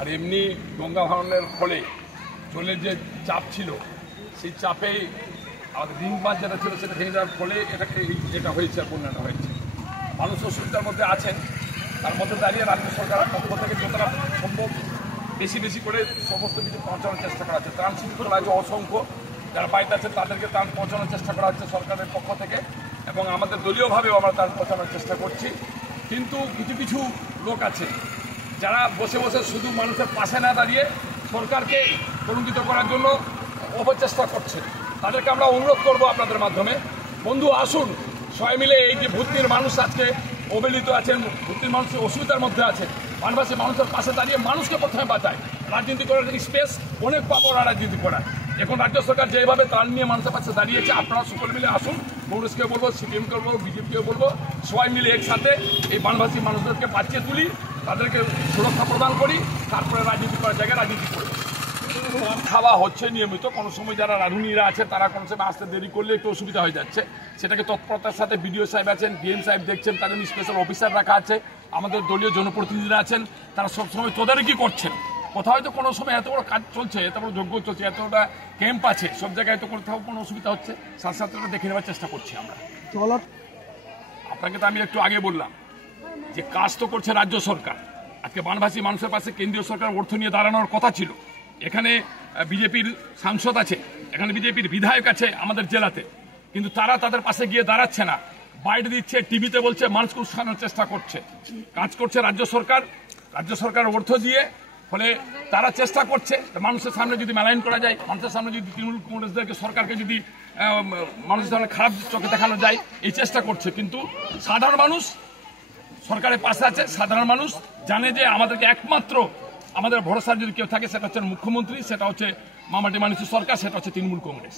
আর এমনি গঙ্গা ভাঙনের ফলে জলের যে চাপ ছিল সেই চাপেই আমাদের রিং বাঁধ যেটা ছিল সেটা ভেঙে যাওয়ার ফলে এটা হয়েছে আর বন্যাটা হয়েছে। মানুষ অসুবিধার মধ্যে আছেন, তার মধ্যে দাঁড়িয়ে রাজ্য সরকারের পক্ষ থেকে যতটা সম্ভব বেশি করে সমস্ত কিছু পৌঁছানোর চেষ্টা করা হচ্ছে। ত্রাণ শৃঙ্খলা আছে অসংখ্য, যারা বাড়িতে আছেন তাদেরকে ত্রাণ পৌঁছানোর চেষ্টা করা হচ্ছে সরকারের পক্ষ থেকে, এবং আমাদের দলীয়ভাবেও আমরা ত্রাণ পৌঁছানোর চেষ্টা করছি। কিন্তু কিছু লোক আছে যারা বসে শুধু মানুষের পাশে না দাঁড়িয়ে সরকারকে কলঙ্কিত করার জন্য অপচেষ্টা করছে। তাদেরকে আমরা অনুরোধ করব আপনাদের মাধ্যমে, বন্ধু আসুন সবাই মিলে এই যে ভর্তির মানুষ আজকে অবহেলিত আছেন, ভর্তির মানুষ অসুবিধার মধ্যে আছে, বানভাসী মানুষের পাশে দাঁড়িয়ে মানুষকে প্রথমে বাঁচায়। রাজনীতি করার স্পেস অনেক পাবো রাজনীতি করার। এখন রাজ্য সরকার যেভাবে ত্রাণ নিয়ে মানুষের পাশে দাঁড়িয়েছে, আপনারা সকলে মিলে আসুন। কংগ্রেসকে বলবো, সিপিএমকে বলবো, বিজেপিকে বলবো, সবাই মিলে একসাথে এই বানভাসী মানুষদেরকে বাঁচিয়ে তুলি, তাদেরকে সুরক্ষা প্রদান করি, তারপরে রাজনীতি করার জায়গায় রাজনীতি করবো। খাওয়া হচ্ছে নিয়মিত, কোনো সময় যারা রাঁধুনিরা আছে তারা কোনো সময় আসতে দেরি করলে একটু অসুবিধা হয়ে যাচ্ছে, সেটাকে তৎপরতার সাথে বিডিও সাহেব আছেন, ডিএম সাহেব দেখছেন, তাদের স্পেশাল অফিসার রাখা আছে, আমাদের দলীয় জনপ্রতিনিধিরা আছেন, তারা সবসময় তদারকি করছেন। কোথাও হয়তো কোনো সময় এত বড় কাজ চলছে, এত বড় যজ্ঞ চলছে, এতটা ক্যাম্প আছে, সব জায়গায় তো কোথাও কোনো অসুবিধা হচ্ছে, সাথে সাথে দেখে নেওয়ার চেষ্টা করছি আমরা। আপনাকে তো আমি একটু আগে বললাম যে কাজ তো করছে রাজ্য সরকার। আজকে বানভাসী মানুষের পাশে কেন্দ্রীয় সরকার অর্থ নিয়ে দাঁড়ানোর কথা ছিল। এখানে বিজেপির সাংসদ আছে, এখানে বিজেপির বিধায়ক আছে আমাদের জেলাতে, কিন্তু তারা তাদের পাশে গিয়ে দাঁড়াচ্ছে না, বাইট দিচ্ছে, টিভিতে বলছে, মানুষকে উস্কানোর চেষ্টা করছে। কাজ করছে রাজ্য সরকার অর্থ দিয়ে, ফলে তারা চেষ্টা করছে মানুষের সামনে যদি মেলাইন করা যায়, মানুষের সামনে যদি তৃণমূল কংগ্রেসদেরকে সরকারকে যদি মানুষের সামনে খারাপ চোখে দেখানো যায়, এই চেষ্টা করছে। কিন্তু সাধারণ মানুষ সরকারের পাশে আছে, সাধারণ মানুষ জানে যে আমাদেরকে একমাত্র আমাদের ভরসার যদি কেউ থাকে সেটা হচ্ছে মুখ্যমন্ত্রী, সেটা হচ্ছে মামাটি মানুষের সরকার, সেটা হচ্ছে তৃণমূল কংগ্রেস।